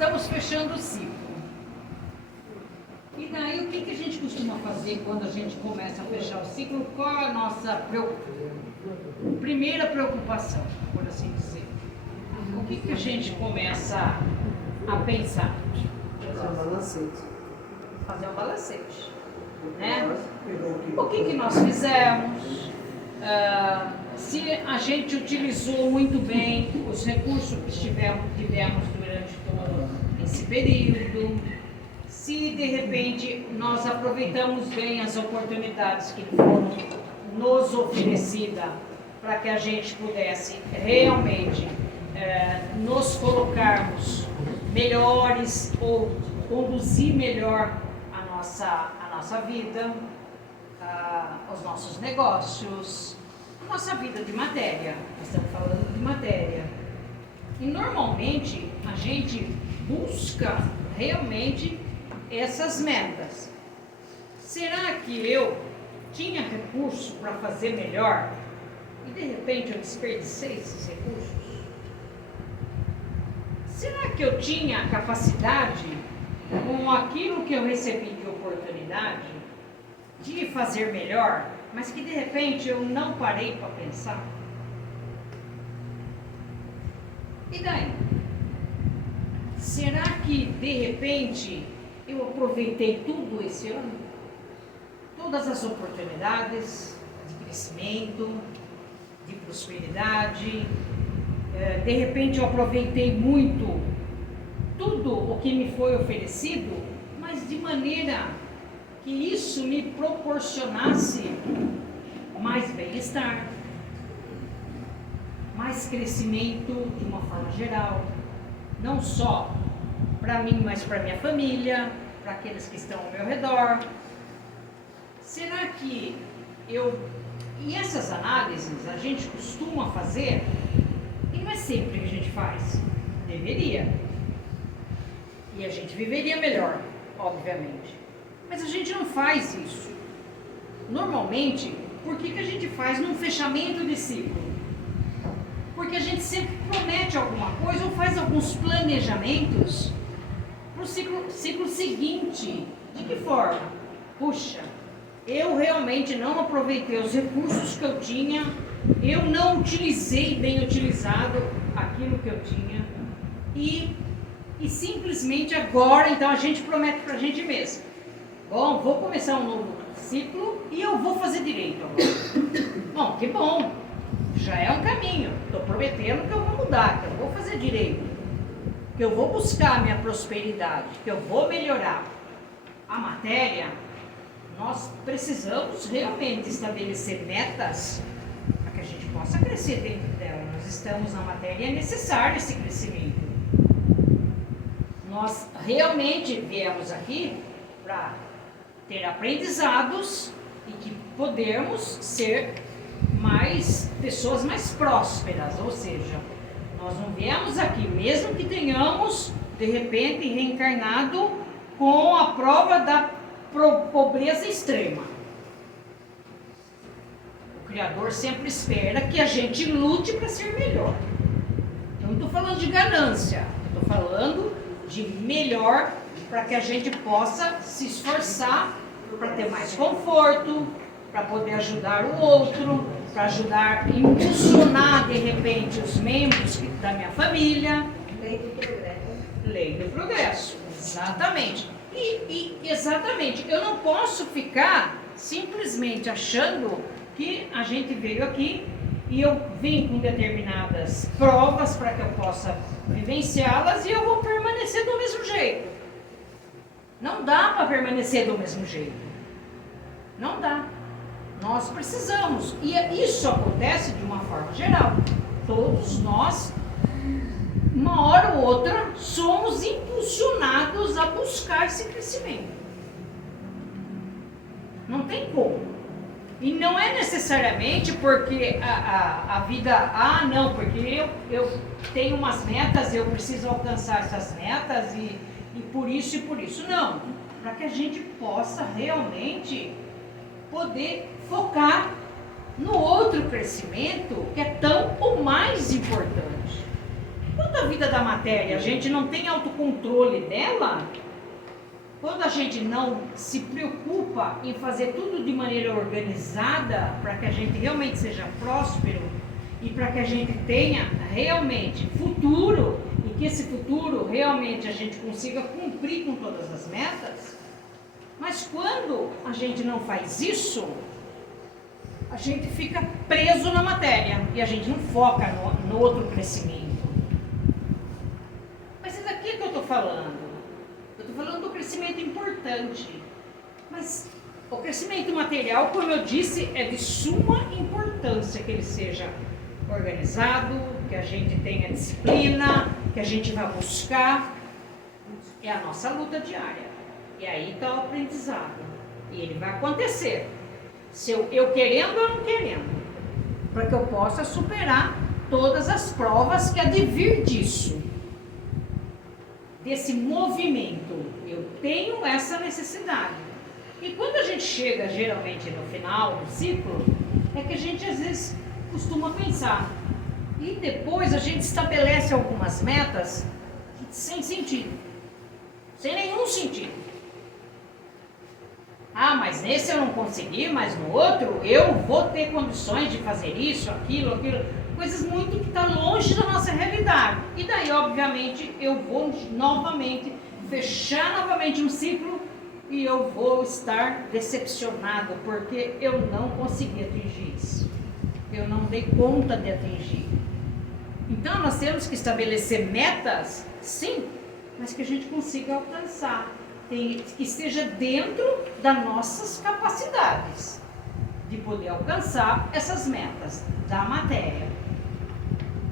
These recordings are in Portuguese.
estamos fechando o ciclo. E daí, o que a gente costuma fazer quando a gente começa a fechar o ciclo? Qual é a nossa primeira preocupação, por assim dizer? O que a gente começa a pensar? Fazer um balancete. Fazer um balancete, né? O que nós fizemos? Se a gente utilizou muito bem os recursos que tivemos durante todo esse período, se de repente nós aproveitamos bem as oportunidades que foram nos oferecidas para que a gente pudesse realmente nos colocarmos melhores ou conduzir melhor a nossa vida, os nossos negócios, a nossa vida de matéria. Nós estamos falando de matéria. E normalmente a gente busca realmente essas metas. Será que eu tinha recurso para fazer melhor e de repente eu desperdicei esses recursos? Será que eu tinha capacidade, com aquilo que eu recebi de oportunidade, de fazer melhor, mas que de repente eu não parei para pensar? E daí? Será que de repente eu aproveitei tudo esse ano? Todas as oportunidades de crescimento, de prosperidade, de repente eu aproveitei muito tudo o que me foi oferecido, mas de maneira que isso me proporcionasse mais bem-estar, mais crescimento de uma forma geral, não só para mim, mas para minha família, para aqueles que estão ao meu redor. Será que e essas análises a gente costuma fazer, e não é sempre que a gente faz, deveria, e a gente viveria melhor, obviamente, mas a gente não faz isso. Normalmente, por que a gente faz num fechamento de ciclo? Porque a gente sempre promete alguma coisa ou faz alguns planejamentos para o ciclo seguinte. De que forma? Puxa, eu realmente não aproveitei os recursos que eu tinha, eu não utilizei bem utilizado aquilo que eu tinha e simplesmente agora, então a gente promete para a gente mesmo: bom, vou começar um novo ciclo e eu vou fazer direito agora. Bom, que bom, já é um caminho, estou prometendo que eu vou mudar, que eu vou fazer direito, que eu vou buscar a minha prosperidade, que eu vou melhorar a matéria. Nós precisamos realmente estabelecer metas para que a gente possa crescer dentro dela. Nós estamos na matéria e é necessário esse crescimento. Nós realmente viemos aqui para ter aprendizados e que podermos ser pessoas mais prósperas, ou seja, nós não viemos aqui, mesmo que tenhamos de repente reencarnado com a prova da pobreza extrema. O Criador sempre espera que a gente lute para ser melhor. Eu não estou falando de ganância, estou falando de melhor para que a gente possa se esforçar para ter mais conforto, para poder ajudar o outro, para ajudar, impulsionar de repente os membros da minha família. Lei do progresso. Lei do progresso, exatamente. Exatamente, eu não posso ficar simplesmente achando que a gente veio aqui e eu vim com determinadas provas para que eu possa vivenciá-las e eu vou permanecer do mesmo jeito. Não dá para permanecer do mesmo jeito. Não dá. Nós precisamos. E isso acontece de uma forma geral. Todos nós, uma hora ou outra, somos impulsionados a buscar esse crescimento. Não tem como. E não é necessariamente porque a vida, não, porque eu tenho umas metas, eu preciso alcançar essas metas e por isso e por isso. Não, para que a gente possa realmente poder focar no outro crescimento que é tão ou mais importante. Quanto à vida da matéria, a gente não tem autocontrole dela, quando a gente não se preocupa em fazer tudo de maneira organizada, para que a gente realmente seja próspero e para que a gente tenha realmente futuro, e que esse futuro realmente a gente consiga cumprir com todas as metas, mas quando a gente não faz isso, a gente fica preso na matéria e a gente não foca no outro crescimento. Mas é daqui que eu estou falando. Eu estou falando do crescimento importante. Mas o crescimento material, como eu disse, é de suma importância que ele seja organizado, que a gente tenha disciplina, que a gente vá buscar. É a nossa luta diária. E aí está o aprendizado. E ele vai acontecer. Se eu querendo ou não querendo, para que eu possa superar todas as provas que advir disso, desse movimento. Eu tenho essa necessidade. E quando a gente chega geralmente no final do ciclo, é que a gente às vezes costuma pensar. E depois a gente estabelece algumas metas sem sentido, sem nenhum sentido. Ah, mas nesse eu não consegui, mas no outro eu vou ter condições de fazer isso, aquilo, coisas muito que estão longe da nossa realidade. E daí, obviamente, eu vou novamente fechar novamente um ciclo e eu vou estar decepcionado porque eu não consegui atingir isso. Eu não dei conta de atingir. Então, nós temos que estabelecer metas, sim, mas que a gente consiga alcançar. Que esteja dentro das nossas capacidades de poder alcançar essas metas da matéria.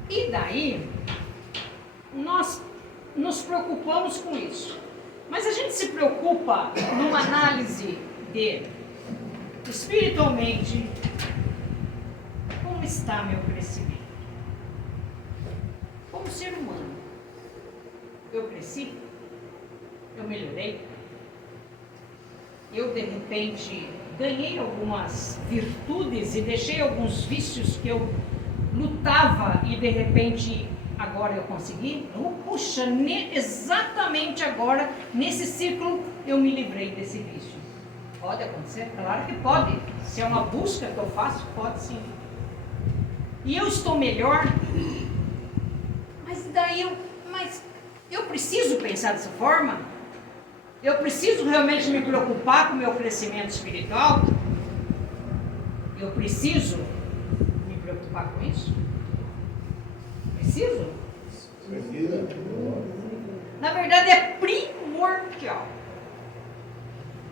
E daí, nós nos preocupamos com isso. Mas a gente se preocupa numa análise de, espiritualmente, como está meu crescimento? Como ser humano, eu cresci? Eu melhorei? Eu, de repente, ganhei algumas virtudes e deixei alguns vícios que eu lutava e, de repente, agora eu consegui? Puxa, exatamente agora, nesse ciclo, eu me livrei desse vício. Pode acontecer? Claro que pode. Se é uma busca que eu faço, pode sim. E eu estou melhor? Mas daí eu preciso pensar dessa forma? Eu preciso realmente me preocupar com o meu crescimento espiritual? Eu preciso me preocupar com isso? Preciso? Na verdade é primordial.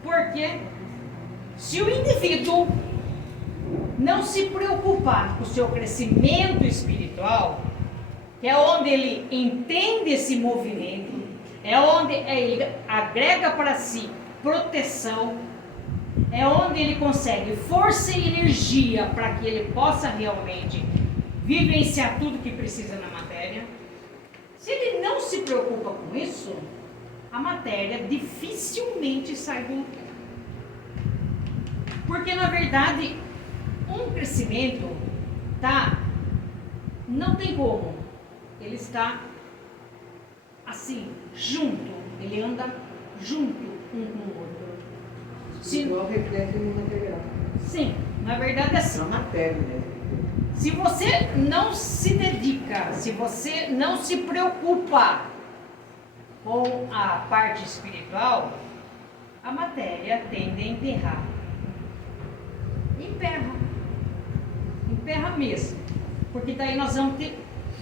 Porque se o indivíduo não se preocupar com o seu crescimento espiritual, que é onde ele entende esse movimento, é onde ele agrega para si proteção, é onde ele consegue força e energia para que ele possa realmente vivenciar tudo que precisa na matéria. Se ele não se preocupa com isso, a matéria dificilmente sai do lugar. Porque na verdade, um crescimento não tem como, ele está assim, junto, ele anda junto um com o outro. Igual reflete no material. Sim, na verdade é assim. Na matéria mesmo. Se você não se dedica, se você não se preocupa com a parte espiritual, a matéria tende a emperrar. Emperra mesmo. Porque daí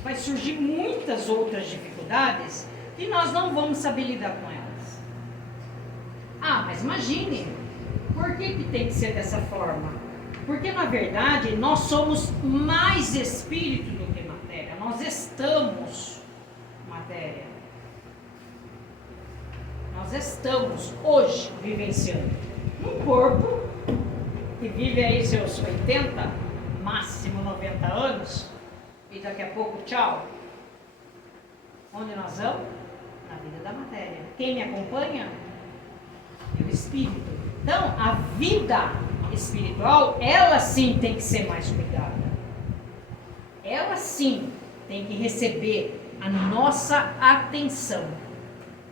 vai surgir muitas outras dificuldades e nós não vamos saber lidar com elas. Ah, mas imagine, por que tem que ser dessa forma? Porque na verdade nós somos mais espírito do que matéria, nós estamos matéria. Nós estamos hoje vivenciando um corpo que vive aí seus 80, máximo 90 anos, e daqui a pouco tchau. Onde nós vamos? Na vida da matéria. Quem me acompanha? É o espírito. Então, a vida espiritual, ela sim tem que ser mais cuidada. Ela sim tem que receber a nossa atenção.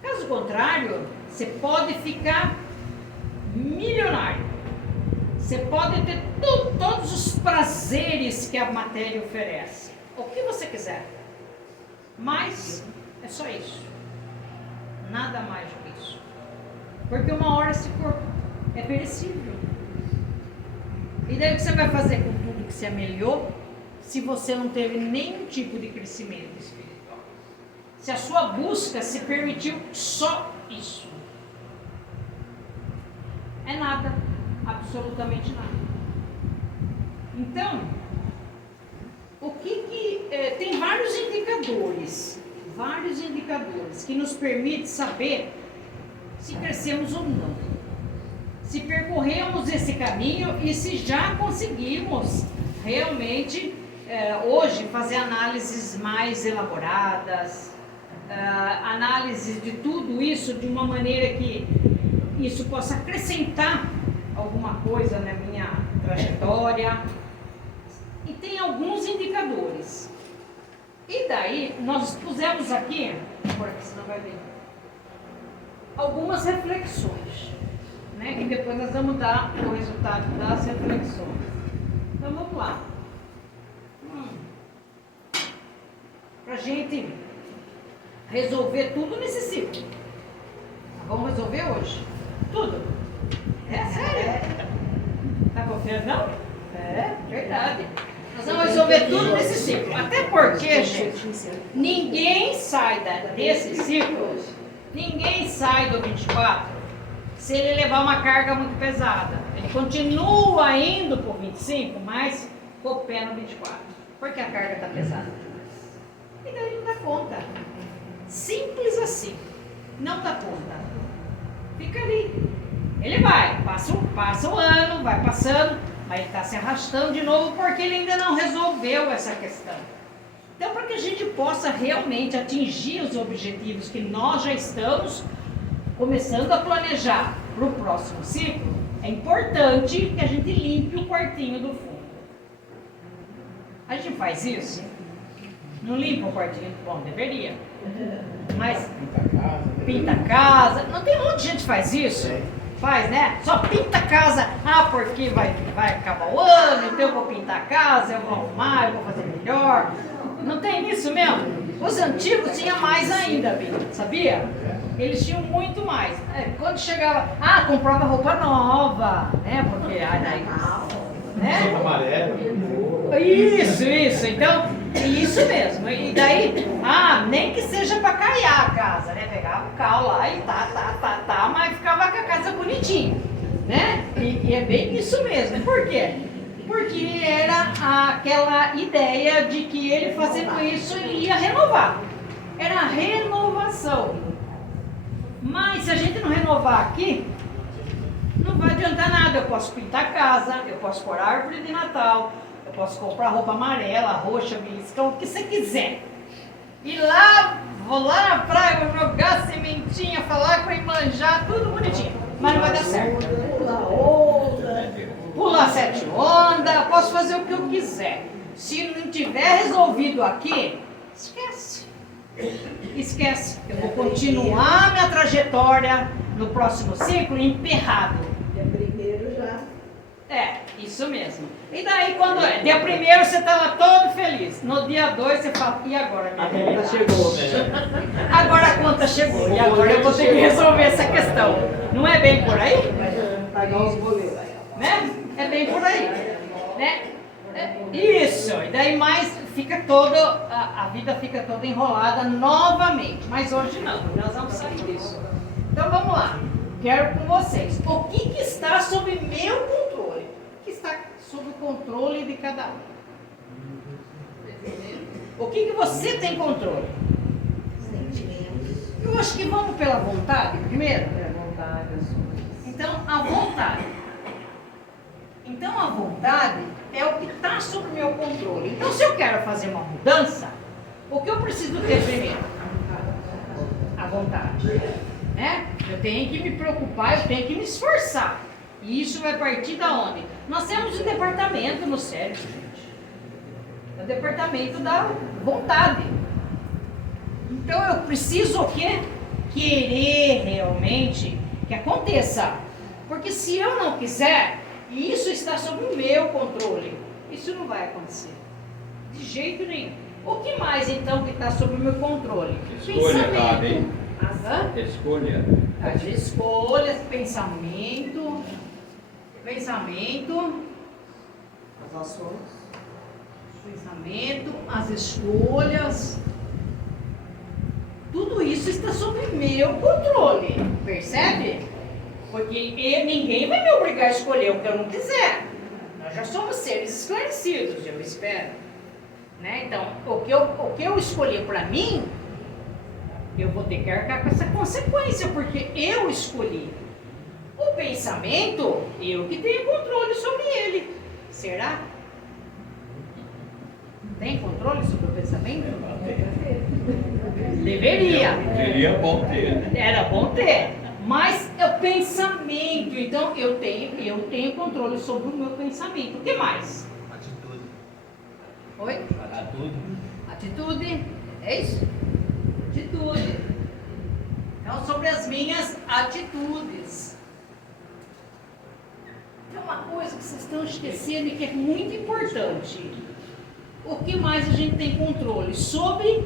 Caso contrário, você pode ficar milionário. Você pode ter todos os prazeres que a matéria oferece. O que você quiser. Mas é só isso. Nada mais do que isso. Porque uma hora esse corpo é perecível. E daí o que você vai fazer com tudo que você amelhou se você não teve nenhum tipo de crescimento espiritual? Se a sua busca se permitiu só isso. É nada, absolutamente nada. Então, tem vários indicadores que nos permitem saber se crescemos ou não, se percorremos esse caminho e se já conseguimos realmente hoje fazer análises mais elaboradas, análises de tudo isso de uma maneira que isso possa acrescentar alguma coisa na minha trajetória. E tem alguns indicadores. E daí nós pusemos aqui, por aqui senão vai ver, algumas reflexões, né? E depois nós vamos dar o resultado das reflexões. Então vamos lá. Pra gente resolver tudo nesse ciclo. Vamos resolver hoje? Tudo? É sério? Tá confiando não? É, verdade. Nós vamos resolver tudo nesse ciclo. Até porque, gente, ninguém sai desse ciclo, ninguém sai do 24 se ele levar uma carga muito pesada. Ele continua indo por 25, mas com o pé no 24. Porque a carga está pesada. E daí ele não dá conta. Simples assim. Não dá conta. Fica ali. Ele vai, passa o ano, vai passando, mas ele está se arrastando de novo porque ele ainda não resolveu essa questão. Então, para que a gente possa realmente atingir os objetivos que nós já estamos começando a planejar para o próximo ciclo, é importante que a gente limpe o quartinho do fundo. A gente faz isso? Não limpa o quartinho? Bom, deveria. Mas pinta a casa. Não tem um monte de gente que faz isso? Faz, né? Só pinta a casa. Ah, porque vai acabar o ano, então eu vou pintar a casa, eu vou arrumar, eu vou fazer melhor. Não tem isso mesmo? Os antigos tinham mais ainda, sabia? Eles tinham muito mais. Quando chegava, comprava roupa nova, né? Porque daí, né? Amarelo. Isso. Então, isso mesmo. E daí, nem que seja para caiar a casa, né? Pegava o cal lá e mas ficava com a casa bonitinha, né? E é bem isso mesmo. Por quê? Porque era aquela ideia de que ele fazendo isso ele ia renovar. Era a renovação. Mas se a gente não renovar aqui, não vai adiantar nada. Eu posso pintar a casa, eu posso pôr árvore de Natal, eu posso comprar roupa amarela, roxa, beliscão, o que você quiser. E lá, vou lá na praia, vou jogar sementinha, falar com a Iemanjá, tudo bonitinho. Mas não vai dar certo. Pular 7 ondas, posso fazer o que eu quiser. Se não tiver resolvido aqui, esquece. Esquece. Eu vou continuar minha trajetória no próximo ciclo emperrado. Dia primeiro já. Isso mesmo. E daí quando dia primeiro você tá lá todo feliz. No dia 2 você fala, e agora minha A conta chegou. Agora a conta chegou. E agora eu vou ter que resolver essa questão. Não é bem por aí? Pagar os boletos. Né? É bem por aí, né? Isso, e daí mais fica a vida fica toda enrolada novamente, mas hoje não, nós vamos sair disso. Então vamos lá, quero com vocês, o que está sob meu controle? O que está sob o controle de cada um? O que você tem controle? Sentimentos. Eu acho que vamos pela vontade primeiro. Vontade, ações. Então, a vontade. Então, a vontade é o que está sob o meu controle. Então, se eu quero fazer uma mudança, o que eu preciso ter primeiro? A vontade. Né? Eu tenho que me preocupar, eu tenho que me esforçar. E isso vai partir da onde? Nós temos um departamento no cérebro, gente. É o departamento da vontade. Então eu preciso o quê? Querer realmente que aconteça. Porque se eu não quiser, e isso está sob o meu controle, isso não vai acontecer. De jeito nenhum. O que mais então que está sob o meu controle? Escolha, cabe, hein? Hã? Escolha. As escolhas, pensamento, As ações. as escolhas, tudo isso está sob meu controle, percebe? Porque ninguém vai me obrigar a escolher o que eu não quiser. Nós já somos seres esclarecidos, eu espero. Né? Então, o que eu escolher para mim, eu vou ter que arcar com essa consequência, porque eu escolhi. O pensamento, eu que tenho controle sobre ele. Será? Tem controle sobre o pensamento? Deveria. Seria bom ter, né? Era bom ter. Mas é o pensamento. Então eu tenho controle sobre o meu pensamento. O que mais? Atitude. Oi? Atitude. Atitude. É isso? Atitude. Então, sobre as minhas atitudes. Tem uma coisa que vocês estão esquecendo e que é muito importante. O que mais a gente tem controle? Sobre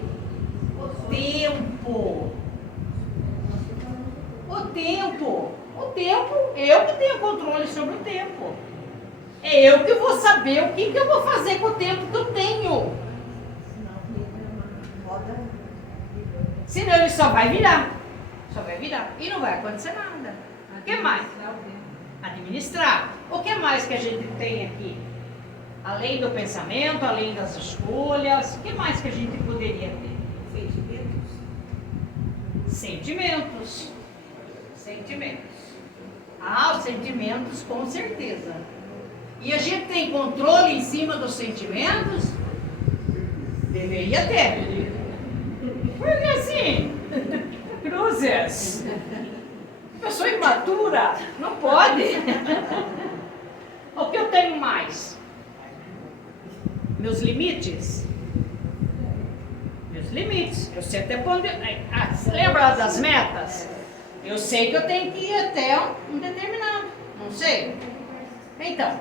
o tempo. O tempo. O tempo, eu que tenho controle sobre o tempo. É eu que vou saber o que eu vou fazer com o tempo que eu tenho. Senão ele só vai virar. Só vai virar. E não vai acontecer nada. O que mais? Administrar. O que mais que a gente tem aqui? Além do pensamento, além das escolhas, o que mais que a gente poderia ter? Sentimentos. Ah, os sentimentos, com certeza. E a gente tem controle em cima dos sentimentos? Deveria ter. Porque assim, cruzes, pessoa imatura, não pode. O que eu tenho mais? Meus limites. Eu sei até quando. Lembra das metas? Eu sei que eu tenho que ir até um determinado. Não sei. Então,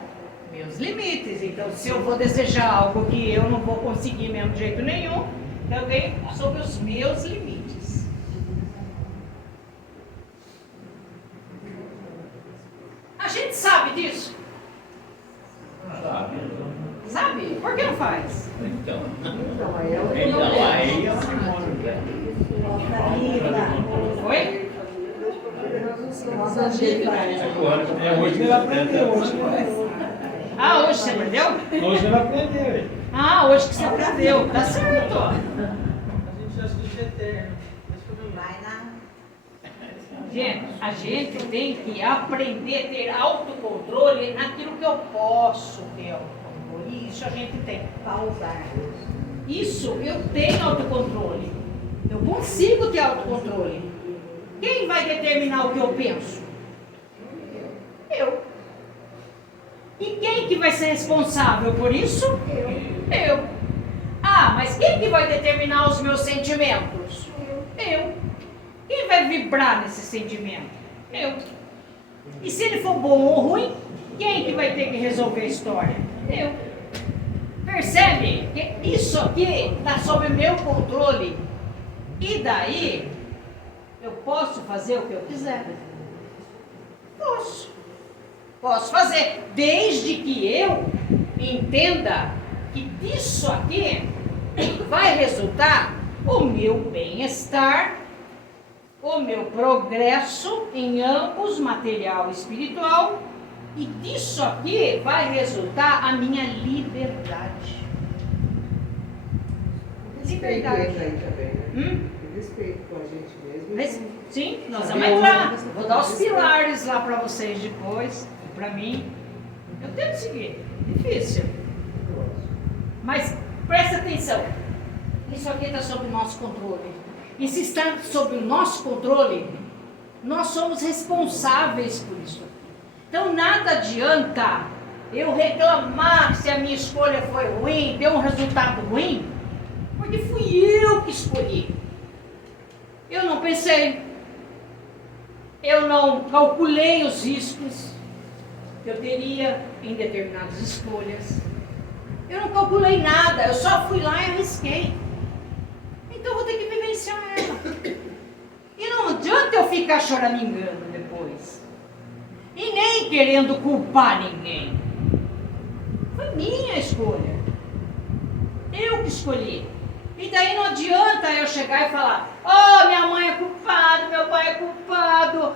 meus limites. Então, se eu vou desejar algo que eu não vou conseguir mesmo de jeito nenhum, eu tenho sobre os meus limites. A gente sabe disso? Sabe? Sabe? Por que não faz? Então. Então, aí é o Então, aí é o demônio, Foi? Nossa dívida. Hoje ele aprendeu. Ah, hoje você aprendeu? Hoje ele aprendeu. Ah, hoje que você aprendeu. Tá certo. A gente acha que é eterno. Vai na. Gente, a gente tem que aprender a ter autocontrole naquilo que eu posso ter autocontrole. Isso a gente tem. Pausar. Isso eu tenho autocontrole. Eu consigo ter autocontrole. Quem vai determinar o que eu penso? Eu. E quem que vai ser responsável por isso? Eu. Ah, mas quem que vai determinar os meus sentimentos? Eu. Quem vai vibrar nesse sentimento? Eu. E se ele for bom ou ruim, quem que vai ter que resolver a história? Eu. Percebe que isso aqui está sob meu controle. E daí, eu posso fazer o que eu quiser. Posso fazer, desde que eu entenda que disso aqui vai resultar o meu bem-estar, o meu progresso em ambos, material e espiritual, e disso aqui vai resultar a minha liberdade. Respeito entra aí também, né? Hum? Respeito com a gente mesmo. Mas, sim, nós vamos entrar. Vou dar os pilares lá para vocês depois, para mim. Eu tenho que seguir. Difícil. Mas presta atenção. Isso aqui está sob o nosso controle. E se está sob o nosso controle, nós somos responsáveis por isso. Então nada adianta eu reclamar se a minha escolha foi ruim, deu um resultado ruim, porque fui eu que escolhi. Eu não pensei. Eu não calculei os riscos que eu teria em determinadas escolhas. Eu não calculei nada, eu só fui lá e arrisquei. Então eu vou ter que vivenciar ela. E não adianta eu ficar choramingando depois. E nem querendo culpar ninguém. Foi minha escolha. Eu que escolhi. E daí não adianta eu chegar e falar: oh, minha mãe é culpada, meu pai é culpado,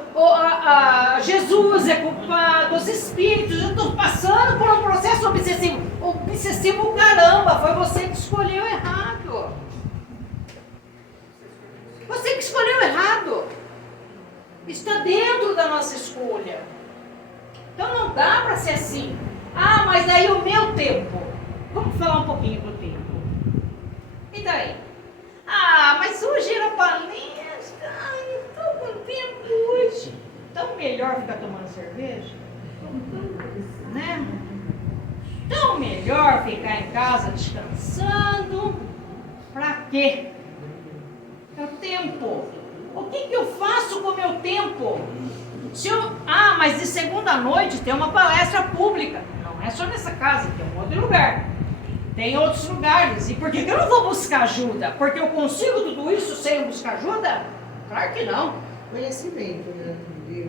Jesus é culpado, os espíritos, eu estou passando por um processo obsessivo. Obsessivo, caramba, foi você que escolheu errado. Você que escolheu errado. Está dentro da nossa escolha. Então não dá para ser assim. Ah, mas daí o meu tempo. Vamos falar um pouquinho do tempo. E daí? Ah, mas hoje era palestra. Ai, eu estou com tempo hoje. Então melhor ficar tomando cerveja? Né? Então melhor ficar em casa descansando. Para quê? É o tempo. O que eu faço com o meu tempo? Mas de segunda à noite tem uma palestra pública. Não é só nessa casa, tem um outro lugar. Tem outros lugares. E por que eu não vou buscar ajuda? Porque eu consigo tudo isso sem buscar ajuda? Claro que não. Conhecimento, né?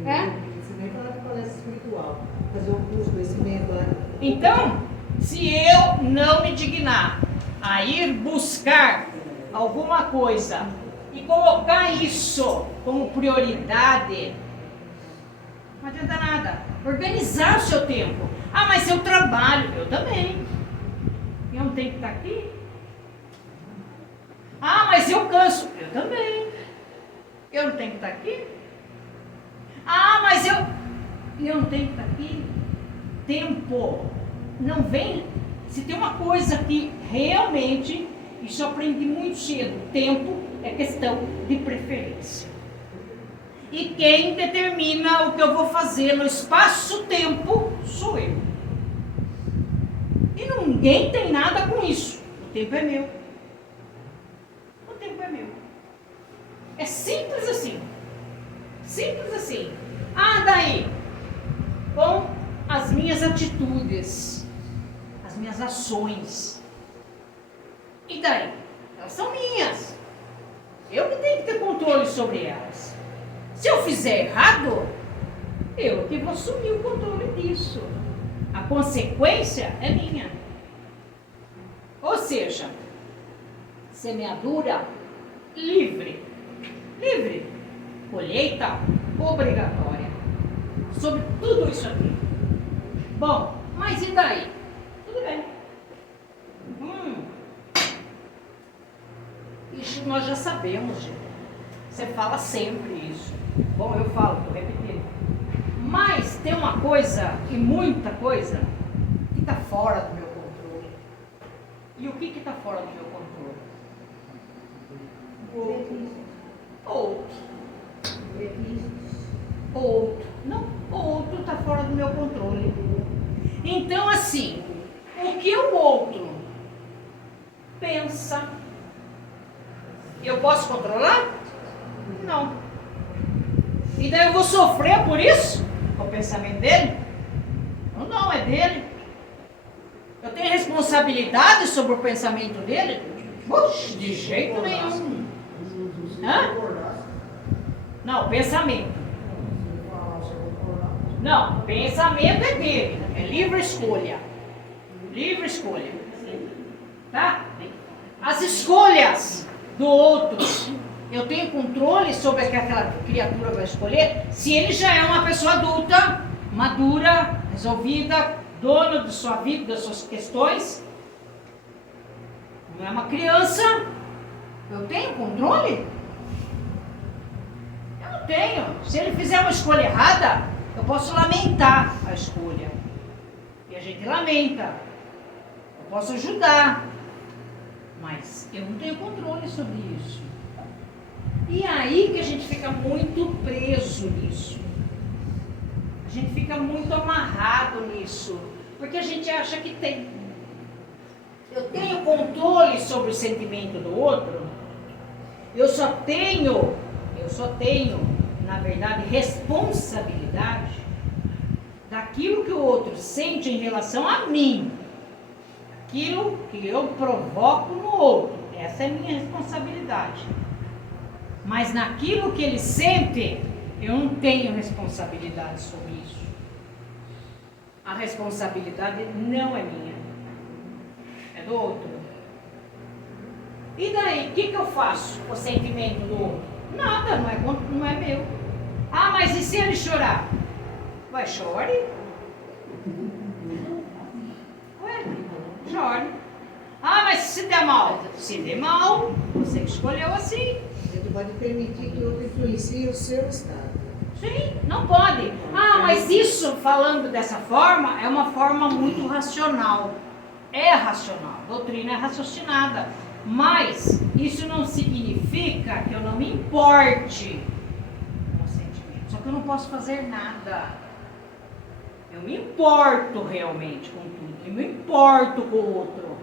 É? Conhecimento é uma palestra espiritual. Fazer um curso de conhecimento lá. Então, se eu não me dignar a ir buscar alguma coisa e colocar isso como prioridade, não adianta nada. Organizar o seu tempo. Ah, mas eu trabalho. Eu também. Eu não tenho que estar aqui? Ah, mas eu canso. Eu também. Eu não tenho que estar aqui? Ah, mas eu não tenho que estar aqui? Tempo. Não vem. Se tem uma coisa que realmente, isso eu aprendi muito cedo, tempo é questão de preferência. E quem determina o que eu vou fazer no espaço-tempo sou eu. E ninguém tem nada com isso. O tempo é meu. O tempo é meu. É simples assim. Simples assim. Ah, daí, com as minhas atitudes, as minhas ações. E daí? Elas são minhas. Eu que tenho que ter controle sobre elas. Se eu fizer errado, eu que vou assumir o controle disso. A consequência é minha. Ou seja, semeadura livre. Livre. Colheita obrigatória. Sobre tudo isso aqui. Bom, mas e daí? Tudo bem. Isso nós já sabemos, gente. Você fala sempre isso. Bom, eu falo, estou repetindo. Mas tem uma coisa, e muita coisa, que está fora do meu controle. E o que está fora do meu controle? Outro. Não, outro está fora do meu controle. Então, assim, o que o outro pensa, eu posso controlar? Não. E daí eu vou sofrer por isso? Com o pensamento dele? Não, é dele. Eu tenho responsabilidade sobre o pensamento dele? Puxa, de jeito nenhum. Hã? Não, pensamento. Não, pensamento é dele. É livre escolha. Livre escolha. Tá? As escolhas do outro, eu tenho controle sobre o que aquela criatura vai escolher se ele já é uma pessoa adulta, madura, resolvida, dono de sua vida, das suas questões. Não é uma criança. Eu tenho controle? Eu não tenho. Se ele fizer uma escolha errada, eu posso lamentar a escolha. E a gente lamenta. Eu posso ajudar. Mas eu não tenho controle sobre isso. E aí que a gente fica muito preso nisso. A gente fica muito amarrado nisso. Porque a gente acha que tem. Eu tenho controle sobre o sentimento do outro. Eu só tenho só tenho, na verdade, responsabilidade daquilo que o outro sente em relação a mim. Aquilo que eu provoco no outro. Essa é a minha responsabilidade. Mas naquilo que ele sente, eu não tenho responsabilidade sobre isso. A responsabilidade não é minha. É do outro. E daí, o que eu faço com o sentimento do outro? Nada, não é meu. Ah, mas e se ele chorar? Vai, chore. Ué, chore. Ah, mas se der mal? Se der mal, você que escolheu assim. Você não pode permitir que o outro influencie o seu estado. Sim, não pode. Ah, mas isso, falando dessa forma, é uma forma muito racional. É racional. A doutrina é raciocinada. Mas isso não significa que eu não me importe com o sentimento. Só que eu não posso fazer nada. Eu me importo realmente com tudo. Eu me importo com o outro.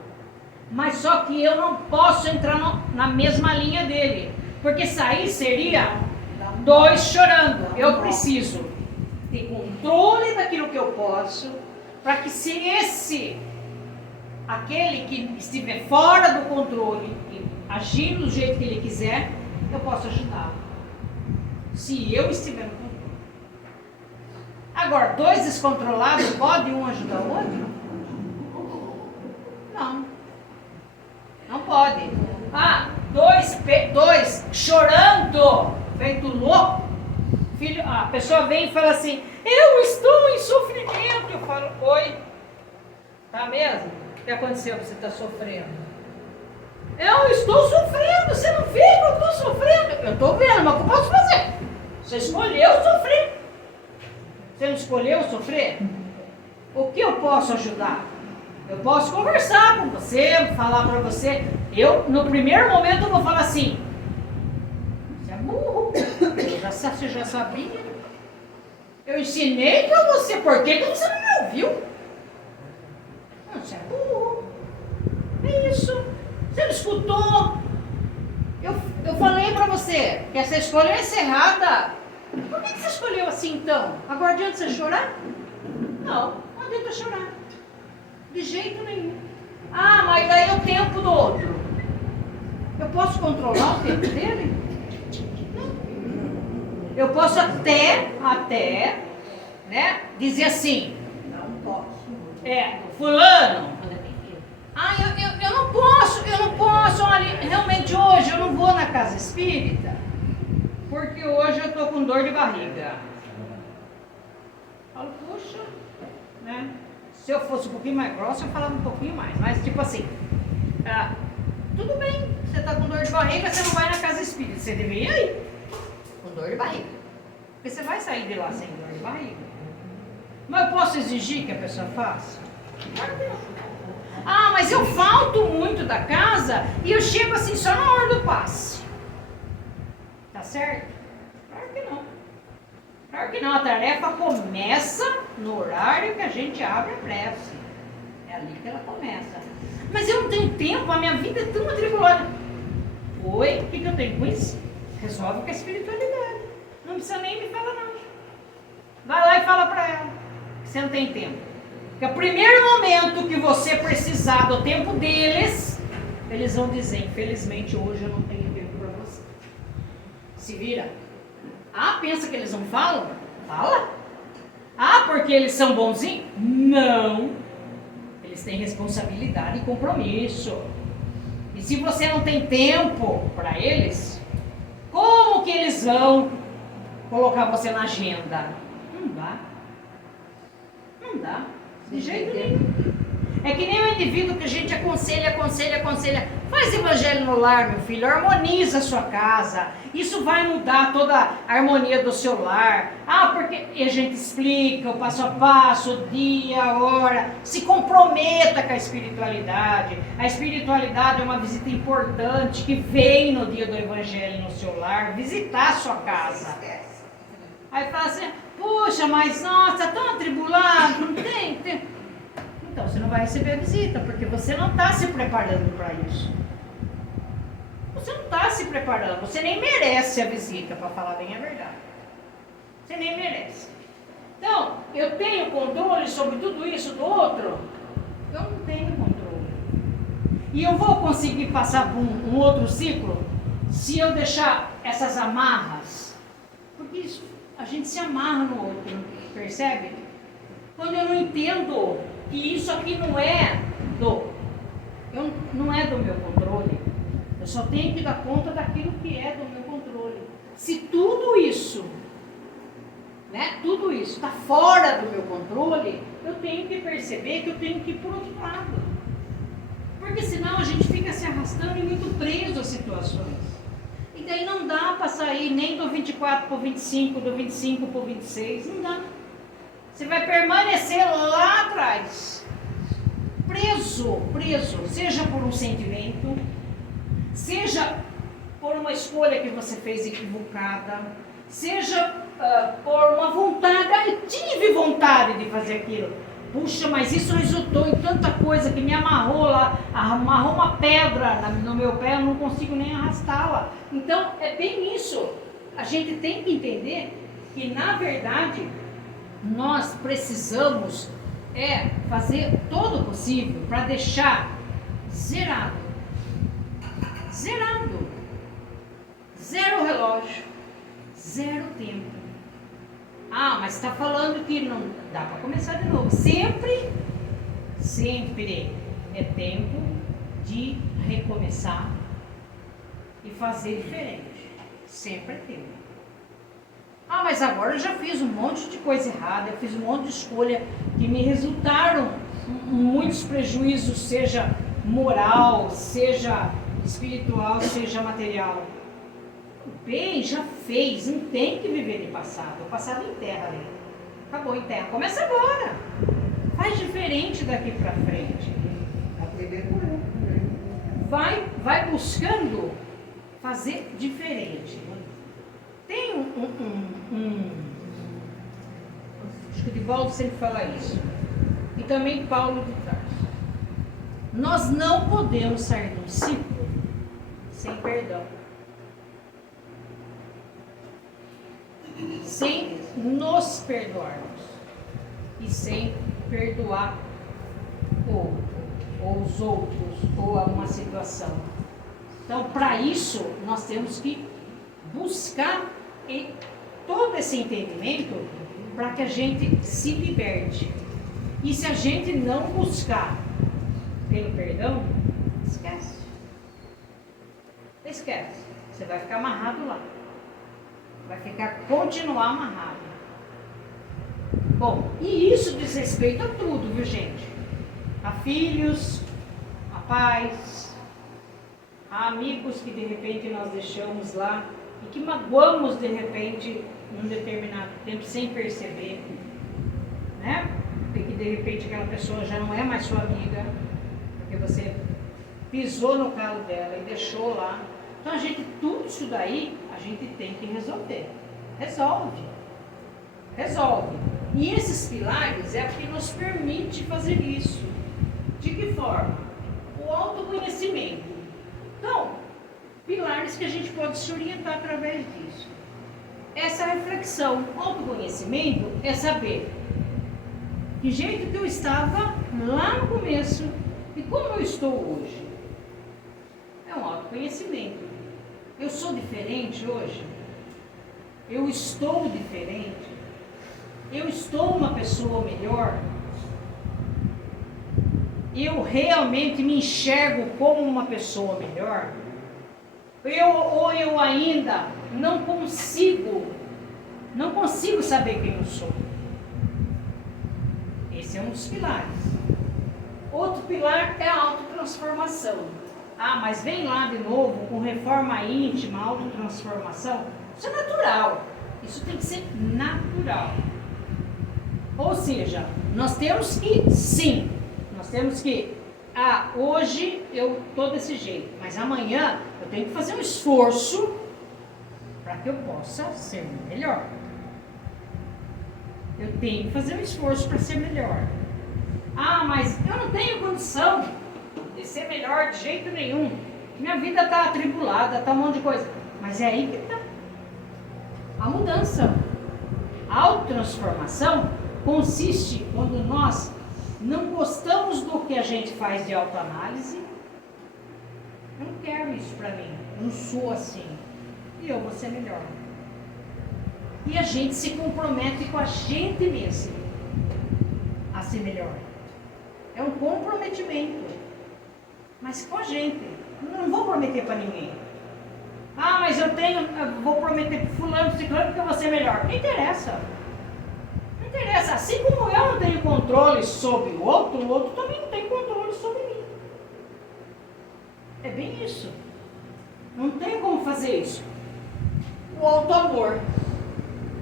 Mas só que eu não posso entrar na mesma linha dele. Porque sair seria dois chorando. Eu preciso ter controle daquilo que eu posso, para que se aquele que estiver fora do controle e agir do jeito que ele quiser, eu posso ajudá-lo. Se eu estiver no controle. Agora, dois descontrolados, pode um ajudar o outro? Não. Não pode. Ah, dois chorando, feito louco. Filho, a pessoa vem e fala assim: eu estou em sofrimento. Eu falo: oi, tá mesmo? O que aconteceu que você está sofrendo? Eu estou sofrendo, você não vê que eu estou sofrendo? Eu estou vendo, mas o que eu posso fazer? Você escolheu sofrer. Você não escolheu sofrer? O que eu posso ajudar? Eu posso conversar com você, falar para você. Eu, no primeiro momento, eu vou falar assim: você é burro, você já sabia. Eu ensinei para você, por que você não me ouviu? Você é burro. É isso. Você não escutou. Eu falei para você que essa escolha é errada. Por que você escolheu assim então? Agora adianta você chorar? Não adianta chorar. De jeito nenhum. Ah, mas daí é o tempo do outro. Eu posso controlar o tempo dele? Não. Eu posso até, né, dizer assim: Não posso. fulano. Ah, eu não posso, olha, realmente hoje eu não vou na casa espírita, porque hoje eu estou com dor de barriga. Falo, puxa, né? Se eu fosse um pouquinho mais grossa, eu falava um pouquinho mais, mas tipo assim, tudo bem, você está com dor de barriga, você não vai na casa espírita, você deveria ir com dor de barriga, porque você vai sair de lá sem dor de barriga. Mas eu posso exigir que a pessoa faça? Claro que não. Ah, mas eu falto muito da casa e eu chego assim só na hora do passe. Tá certo? Claro que não. Claro que não. A tarefa começa no horário que a gente abre a prece. É ali que ela começa. Mas eu não tenho tempo, a minha vida é tão atribulada. Oi, o que eu tenho com isso? Resolve com a espiritualidade. Não precisa nem me falar não. Vai lá e fala para ela que você não tem tempo. Porque o primeiro momento que você precisar do tempo deles, eles vão dizer: infelizmente hoje eu não tenho tempo para você. Se vira. Ah, pensa que eles não falam? Fala. Ah, porque eles são bonzinhos? Não. Eles têm responsabilidade e compromisso. E se você não tem tempo para eles, como que eles vão colocar você na agenda? Não dá. Não dá. De jeito nenhum. É que nem o indivíduo que a gente aconselha. Faz evangelho no lar, meu filho. Harmoniza a sua casa. Isso vai mudar toda a harmonia do seu lar. Ah, porque e a gente explica o passo a passo, o dia, a hora. Se comprometa com a espiritualidade. A espiritualidade é uma visita importante que vem no dia do evangelho no seu lar. Visitar a sua casa. Aí fala assim: puxa, mas nossa, tão atribulado, não tem. Então você não vai receber a visita, porque você não está se preparando para isso. você não está se preparando. Você nem merece a visita, para falar bem a verdade. Você nem merece. Então, eu tenho controle sobre tudo isso do outro? Eu não tenho controle. E eu vou conseguir passar por um outro ciclo se eu deixar essas amarras? Porque isso, a gente se amarra no outro, percebe? Quando eu não entendo que isso aqui não é não é do meu controle, eu só tenho que dar conta daquilo que é do meu controle. Se tudo isso está fora do meu controle, eu tenho que perceber que eu tenho que ir por outro lado. Porque senão a gente fica se arrastando e muito preso às situações. E daí não dá para sair nem do 24 para o 25, do 25 para o 26, não dá. Você vai permanecer lá atrás, preso, seja por um sentimento, seja por uma escolha que você fez equivocada, seja por uma vontade, eu tive vontade de fazer aquilo. Puxa, mas isso resultou em tanta coisa que me amarrou lá, amarrou uma pedra no meu pé, eu não consigo nem arrastá-la. Então, é bem isso. A gente tem que entender que, na verdade, nós precisamos fazer todo o possível para deixar zerado. Zero relógio, zero tempo. Ah, mas está falando que não dá para começar de novo. Sempre é tempo de recomeçar e fazer diferente. Sempre é tempo. Ah, mas agora eu já fiz um monte de coisa errada, eu fiz um monte de escolha que me resultaram muitos prejuízos, seja moral, seja espiritual, seja material. Bem, já fez, não tem que viver de passado. O passado enterra ali. Acabou, enterra. Começa agora. Faz diferente daqui para frente. Vai buscando fazer diferente. Tem acho que o Divaldo sempre fala isso. E também Paulo de Tarso. Nós não podemos sair de um ciclo sem perdão. Sem nos perdoarmos e sem perdoar o outro, ou os outros, ou alguma situação. Então, para isso, nós temos que buscar todo esse entendimento para que a gente se liberte. E se a gente não buscar pelo perdão, esquece. Você vai ficar amarrado lá. Vai continuar amarrado. Bom, e isso diz respeito a tudo, viu, gente? A filhos, a pais, a amigos que de repente nós deixamos lá e que magoamos de repente num determinado tempo sem perceber, né? Porque de repente aquela pessoa já não é mais sua amiga, porque você pisou no calo dela e deixou lá. Então tudo isso daí a gente tem que resolver. Resolve. E esses pilares é o que nos permite fazer isso. De que forma? O autoconhecimento. Então, pilares que a gente pode se orientar através disso. Essa reflexão, autoconhecimento é saber que jeito que eu estava lá no começo e como eu estou hoje. É um autoconhecimento. Eu sou diferente hoje? Eu estou diferente? Eu estou uma pessoa melhor? Eu realmente me enxergo como uma pessoa melhor? Ou eu ainda não consigo saber quem eu sou? Esse é um dos pilares. Outro pilar é a autotransformação. Ah, mas vem lá de novo com reforma íntima, autotransformação. Isso é natural. Isso tem que ser natural. Ou seja, nós temos que, hoje eu estou desse jeito, mas amanhã eu tenho que fazer um esforço para que eu possa ser melhor. Eu tenho que fazer um esforço para ser melhor. Ah, mas eu não tenho condição de ser melhor de jeito nenhum. minha vida está atribulada, está um monte de coisa. Mas é aí que está. A mudança, a autotransformação consiste quando nós não gostamos do que a gente faz de autoanálise. Eu não quero isso para mim, eu não sou assim. E eu vou ser melhor. E a gente se compromete com a gente mesmo a ser melhor. É um comprometimento. Mas com a gente. Eu não vou prometer para ninguém. Ah, mas eu vou prometer para fulano, ciclano que eu vou ser melhor. Não interessa. Não interessa. Assim como eu não tenho controle sobre o outro também não tem controle sobre mim. É bem isso. Não tem como fazer isso. O auto-amor.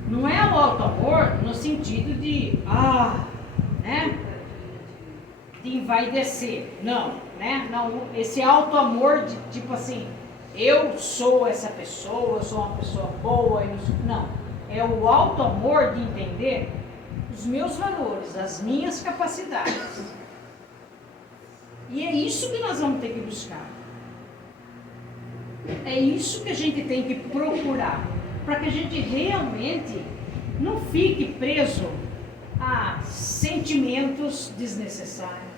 Não é o auto-amor no sentido de, né? De envaidecer. Não, né? Não, esse auto-amor de tipo assim, eu sou essa pessoa, eu sou uma pessoa boa. Não. É o auto-amor de entender os meus valores, as minhas capacidades. E é isso que nós vamos ter que buscar. É isso que a gente tem que procurar. Para que a gente realmente não fique preso a sentimentos desnecessários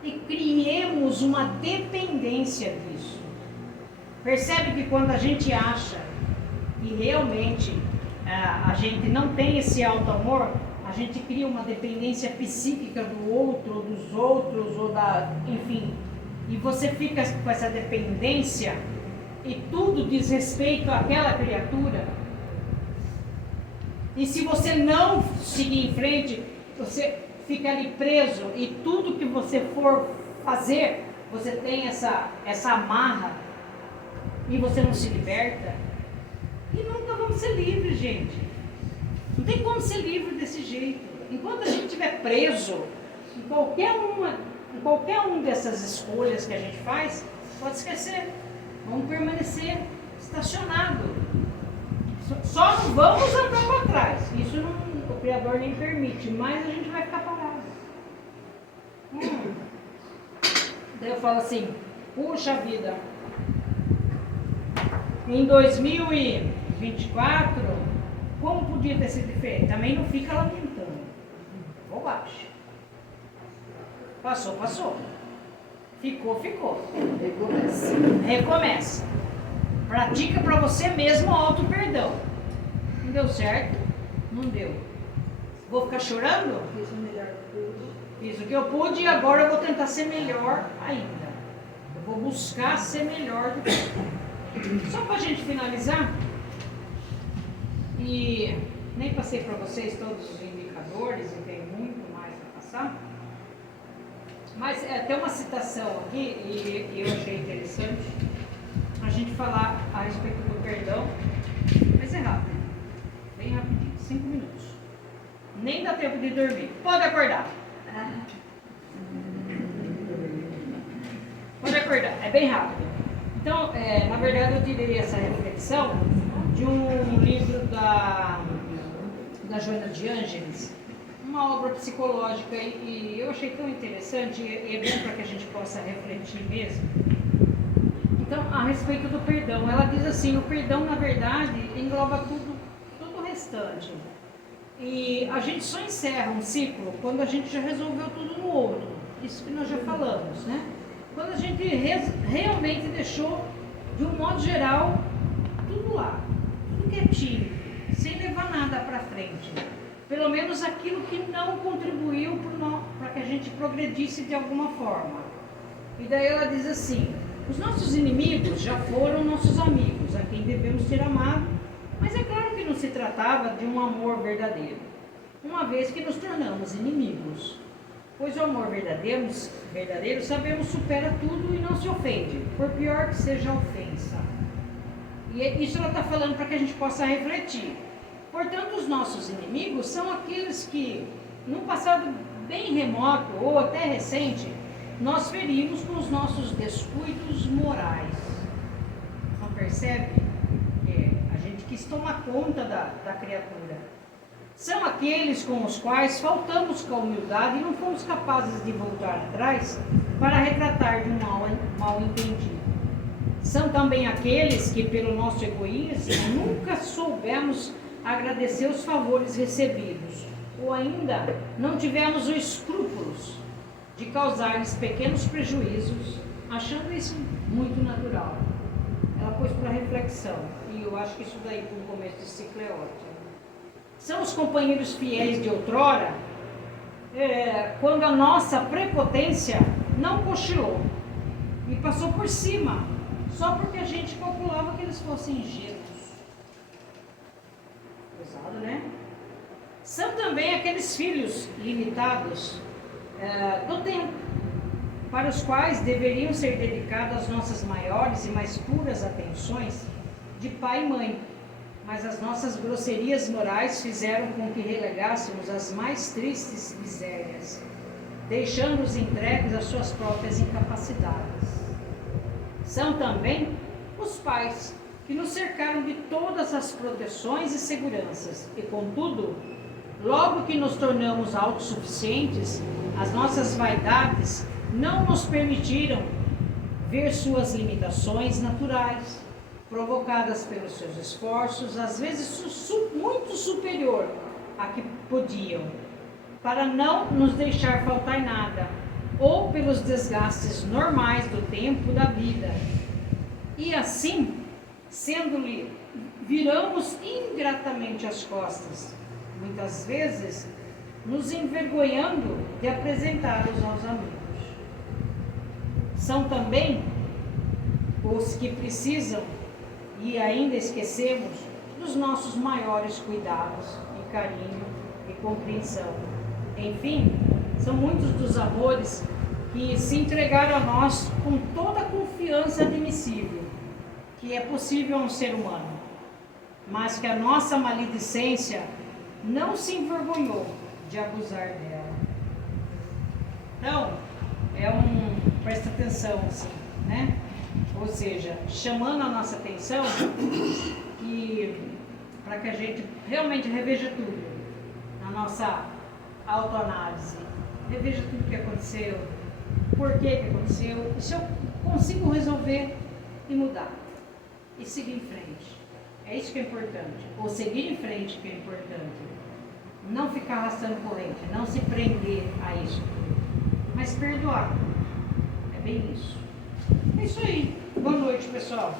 e criemos uma dependência disso. Percebe que quando a gente acha que realmente a gente não tem esse auto-amor, a gente cria uma dependência psíquica do outro, ou dos outros, enfim, e você fica com essa dependência e tudo diz respeito àquela criatura. E se você não seguir em frente, você fica ali preso e tudo que você for fazer, você tem essa amarra e você não se liberta. E nunca vamos ser livres, gente. Não tem como ser livre desse jeito. Enquanto a gente estiver preso em qualquer uma dessas escolhas que a gente faz, pode esquecer. Vamos permanecer estacionados. Só não vamos andar para trás. Isso o Criador nem permite, mas a gente vai ficar parado. Daí eu falo assim, puxa vida, em 2024, como podia ter sido diferente? Também não fica lamentando. Vou baixo. Passou. Ficou. Recomeça. Pratica para você mesmo o auto-perdão. Não deu certo? Não deu. Vou ficar chorando? Fiz o melhor que pude. Fiz o que eu pude e agora eu vou tentar ser melhor ainda. Eu vou buscar ser melhor do que eu. Só para a gente finalizar, e nem passei para vocês todos os indicadores, e tem muito mais a passar. Mas tem uma citação aqui, e eu achei interessante, a gente falar a respeito do perdão, mas é rápido, bem rapidinho, 5 minutos. Nem dá tempo de dormir. Pode acordar. Pode acordar, é bem rápido. Então, na verdade, eu tirei essa reflexão de um livro da Joana de Ângeles, uma obra psicológica, e eu achei tão interessante, e é bom para que a gente possa refletir mesmo. Então, a respeito do perdão, ela diz assim, o perdão, na verdade, engloba tudo o restante. E a gente só encerra um ciclo quando a gente já resolveu tudo no outro. Isso que nós já falamos, né? Quando a gente realmente deixou, de um modo geral, tudo lá, tudo quietinho, sem levar nada para frente. Pelo menos aquilo que não contribuiu para que a gente progredisse de alguma forma. E daí ela diz assim, os nossos inimigos já foram nossos amigos, a quem devemos ter amado, mas é claro que não se tratava de um amor verdadeiro, uma vez que nos tornamos inimigos. Pois o amor verdadeiro, sabemos, supera tudo e não se ofende, por pior que seja a ofensa. E isso ela está falando para que a gente possa refletir. Portanto, os nossos inimigos são aqueles que, num passado bem remoto ou até recente, nós ferimos com os nossos descuidos morais. Não percebe? A gente quis tomar conta da criatura. São aqueles com os quais faltamos com a humildade e não fomos capazes de voltar atrás para retratar de um mal entendido. São também aqueles que, pelo nosso egoísmo, nunca soubemos agradecer os favores recebidos, ou ainda não tivemos os escrúpulos de causar-lhes pequenos prejuízos, achando isso muito natural. Ela pôs para reflexão, e eu acho que isso daí, para o começo do ciclo, é ótimo. São os companheiros fiéis de outrora, quando a nossa prepotência não cochilou e passou por cima, só porque a gente calculava que eles fossem ingênuos. Pesado, né? São também aqueles filhos limitados do tempo, para os quais deveriam ser dedicadas as nossas maiores e mais puras atenções de pai e mãe, mas as nossas grosserias morais fizeram com que relegássemos as mais tristes misérias, deixando-os entregues às suas próprias incapacidades. São também os pais, que nos cercaram de todas as proteções e seguranças, e contudo, logo que nos tornamos autossuficientes, as nossas vaidades não nos permitiram ver suas limitações naturais, provocadas pelos seus esforços, às vezes muito superior a que podiam, para não nos deixar faltar nada, ou pelos desgastes normais do tempo da vida. E assim, sendo-lhe, viramos ingratamente as costas, muitas vezes nos envergonhando de apresentá-los aos amigos. São também os que precisam, e ainda esquecemos, dos nossos maiores cuidados e carinho e compreensão. Enfim, são muitos dos amores que se entregaram a nós com toda a confiança admissível que é possível a um ser humano, mas que a nossa maledicência não se envergonhou de abusar dela. Então, presta atenção assim, né? Ou seja, chamando a nossa atenção para que a gente realmente reveja tudo na nossa autoanálise, reveja tudo que aconteceu, por que aconteceu, e se eu consigo resolver e mudar e seguir em frente. É isso que é importante, ou seguir em frente que é importante, não ficar arrastando corrente, não se prender a isso, mas perdoar. É bem isso. É isso aí. Boa noite, pessoal.